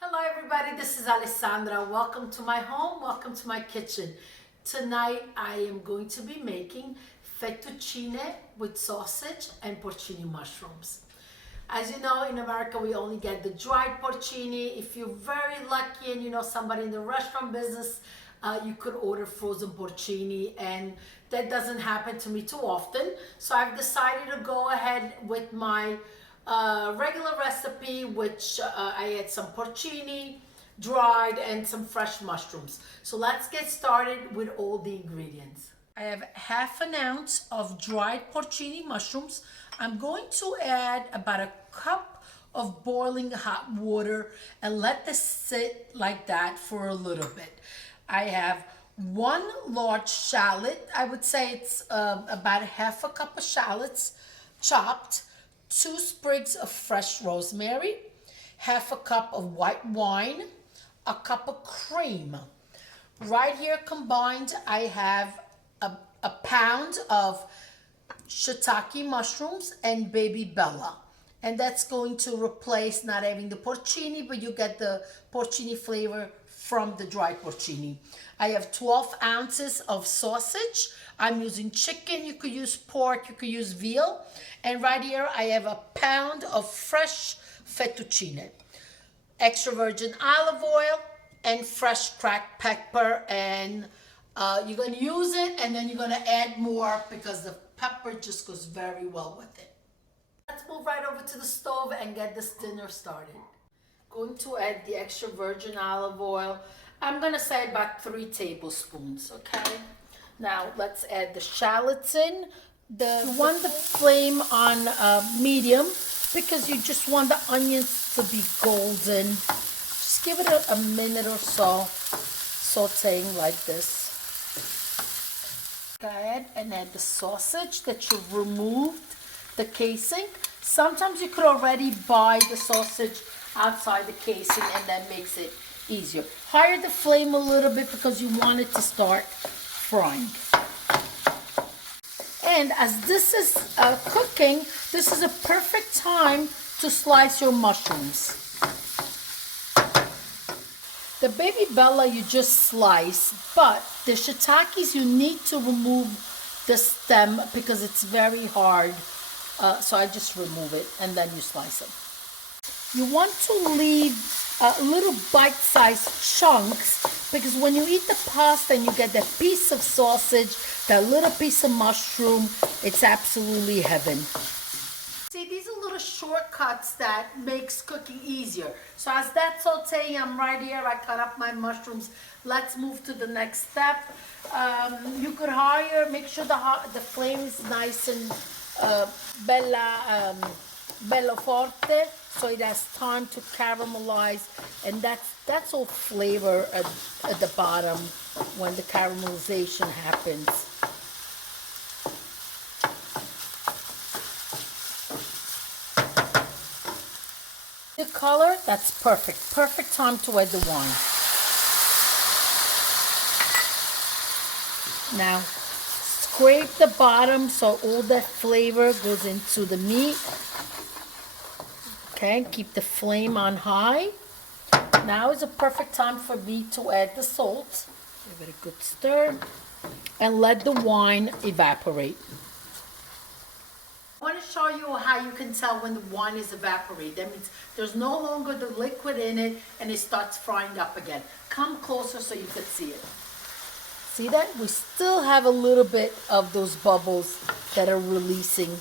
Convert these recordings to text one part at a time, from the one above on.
Hello everybody, this is Alessandra. Welcome to my home, welcome to my kitchen. Tonight I am going to be making fettuccine with sausage and porcini mushrooms. As you know, in America we only get the dried porcini. If you're very lucky and you know somebody in the restaurant business, you could order frozen porcini, and that doesn't happen to me too often. So I've decided to go ahead with my regular recipe, which I add some porcini, dried, and some fresh mushrooms. So let's get started with all the ingredients. I have half an ounce of dried porcini mushrooms. I'm going to add about a cup of boiling hot water and let this sit like that for a little bit. I have one large shallot. I would say it's about half a cup of shallots chopped, 2 sprigs of fresh rosemary, half a cup of white wine, a cup of cream. Right here combined, I have a pound of shiitake mushrooms and baby bella. And that's going to replace not having the porcini, but you get the porcini flavor from the dried porcini. I have 12 ounces of sausage. I'm using chicken, you could use pork, you could use veal. And right here I have a pound of fresh fettuccine, extra virgin olive oil, and fresh cracked pepper. And you're going to use it, and then you're going to add more because the pepper just goes very well with it. Let's move right over to the stove and get this dinner started. Going to add the extra virgin olive oil. I'm going to say about 3 tablespoons, okay? Now let's add the shallots in. You want the flame on medium because you just want the onions to be golden. Just give it a minute or so, sauteing like this. Go ahead and add the sausage that you've removed the casing. Sometimes you could already buy the sausage outside the casing, and that makes it easier. Higher the flame a little bit because you want it to start frying. And as this is cooking, this is a perfect time to slice your mushrooms. The baby bella you just slice, but the shiitakes you need to remove the stem because it's very hard. So I just remove it and then you slice them. You want to leave little bite-sized chunks because when you eat the pasta and you get that piece of sausage, that little piece of mushroom, it's absolutely heaven. See, these are little shortcuts that makes cooking easier. So as that's sauteing, I'm right here, I cut up my mushrooms. Let's move to the next step. You could make sure the flame is nice and bello forte, so it has time to caramelize, and that's all flavor at the bottom when the caramelization happens. The color, that's perfect time to add the wine. Now scrape the bottom so all that flavor goes into the meat. Okay, keep the flame on high. Now is a perfect time for me to add the salt. Give it a good stir and let the wine evaporate. I want to show you how you can tell when the wine is evaporated. That means there's no longer the liquid in it and it starts frying up again. Come closer so you can see it. See that? We still have a little bit of those bubbles that are releasing.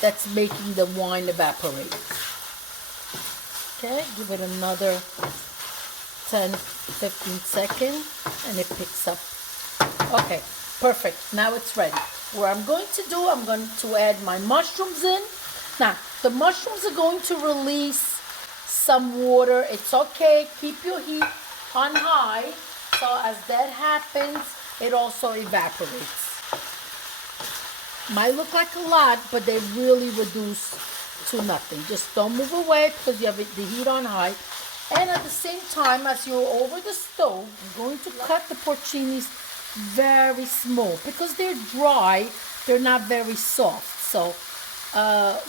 That's making the wine evaporate. Okay, give it another 10-15 seconds and it picks up. Okay, perfect. Now it's ready. What I'm going to do, I'm going to add my mushrooms in. Now, the mushrooms are going to release some water. It's okay. Keep your heat on high. So as that happens, it also evaporates. Might look like a lot, but they really reduce to nothing. Just don't move away because you have the heat on high. And at the same time, as you're over the stove, I'm going to cut the porcinis very small because they're dry. They're not very soft. So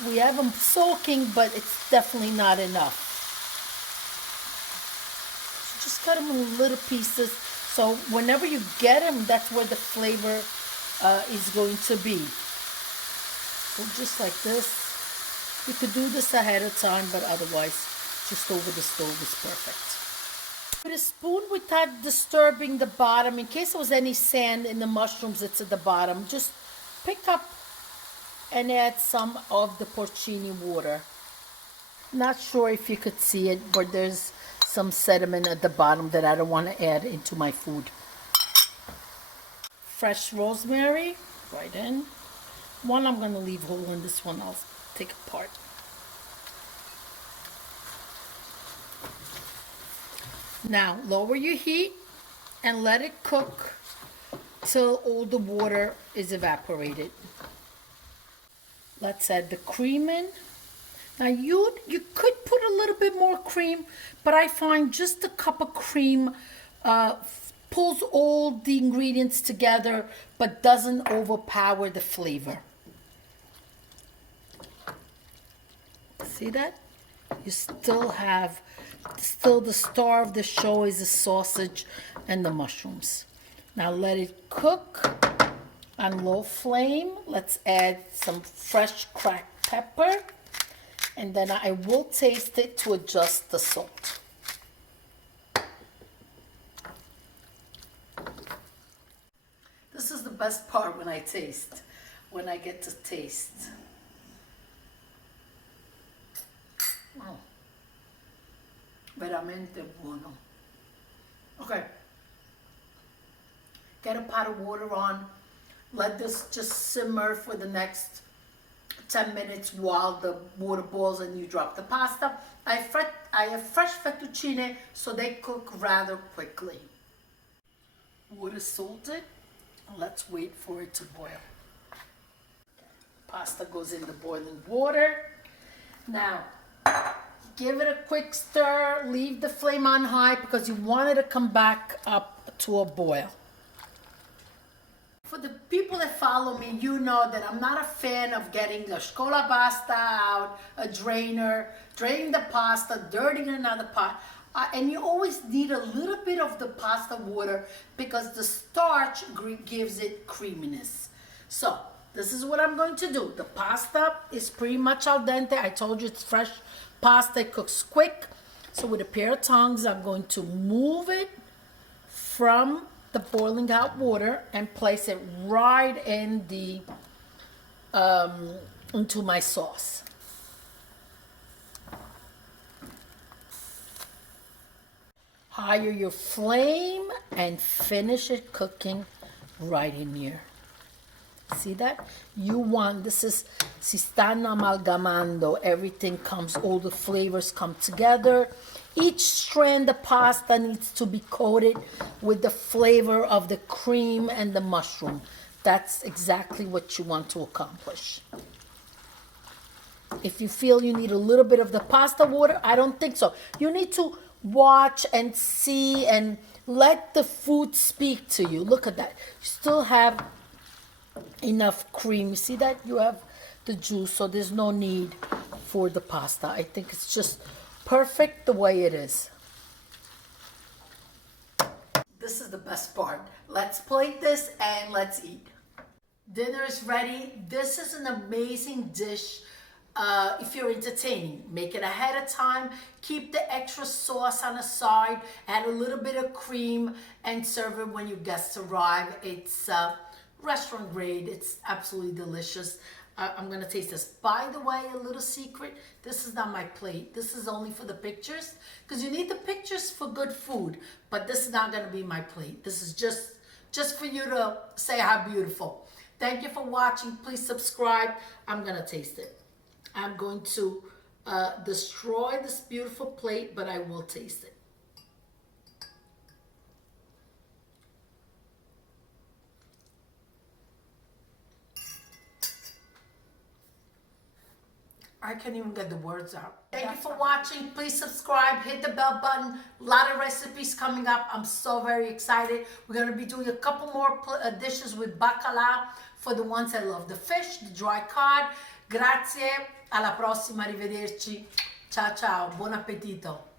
we have them soaking, but it's definitely not enough. just cut them in little pieces. So whenever you get them, that's where the flavor is going to be. So just like this. You could do this ahead of time, but otherwise, just over the stove is perfect. With a spoon without disturbing the bottom, in case there was any sand in the mushrooms that's at the bottom, just pick up and add some of the porcini water. Not sure if you could see it, but there's some sediment at the bottom that I don't want to add into my food. Fresh rosemary, right in. One I'm going to leave whole, and this one I'll take apart. Now lower your heat and let it cook till all the water is evaporated. Let's add the cream in. Now you could put a little bit more cream, but I find just a cup of cream pulls all the ingredients together but doesn't overpower the flavor. See that? You still have, the star of the show is the sausage and the mushrooms. Now let it cook on low flame. Let's add some fresh cracked pepper, and then I will taste it to adjust the salt. This is the best part when I get to taste. Oh, veramente buono. Okay, get a pot of water on. Let this just simmer for the next 10 minutes while the water boils and you drop the pasta. I have fresh fettuccine, so they cook rather quickly. Water salted. Let's wait for it to boil. Pasta goes in the boiling water. Now, give it a quick stir, leave the flame on high because you want it to come back up to a boil. For the people that follow me, you know that I'm not a fan of getting a scola pasta out, a drainer, draining the pasta, dirtying another pot. And you always need a little bit of the pasta water because the starch gives it creaminess. So, this is what I'm going to do. The pasta is pretty much al dente. I told you it's fresh pasta. It cooks quick. So with a pair of tongs, I'm going to move it from the boiling hot water and place it right in the into my sauce. Higher your flame and finish it cooking right in here. See that? You want, this is, si stanno amalgamando, everything comes, all the flavors come together. Each strand of pasta needs to be coated with the flavor of the cream and the mushroom. That's exactly what you want to accomplish. If you feel you need a little bit of the pasta water, I don't think so. You need to watch and see and let the food speak to you. Look at that. You still have enough cream. You see that? You have the juice, so there's no need for the pasta. I think it's just perfect the way it is. This is the best part. Let's plate this and let's eat. Dinner is ready. This is an amazing dish. If you're entertaining, make it ahead of time. Keep the extra sauce on the side. Add a little bit of cream and serve it when your guests arrive. It's restaurant grade. It's absolutely delicious. I'm gonna taste this. By the way, a little secret, this is not my plate. This is only for the pictures, because you need the pictures for good food, but this is not gonna be my plate. This is just for you to say how beautiful. Thank you for watching. Please subscribe. I'm gonna taste it. I'm going to destroy this beautiful plate, but I will taste it. I can't even get the words out. Thank you for watching. Please subscribe, hit the bell button. A lot of recipes coming up. I'm so very excited. We're going to be doing a couple more dishes with bacala for the ones that love the fish, the dry cod. Grazie, alla prossima, arrivederci. Ciao ciao, buon appetito.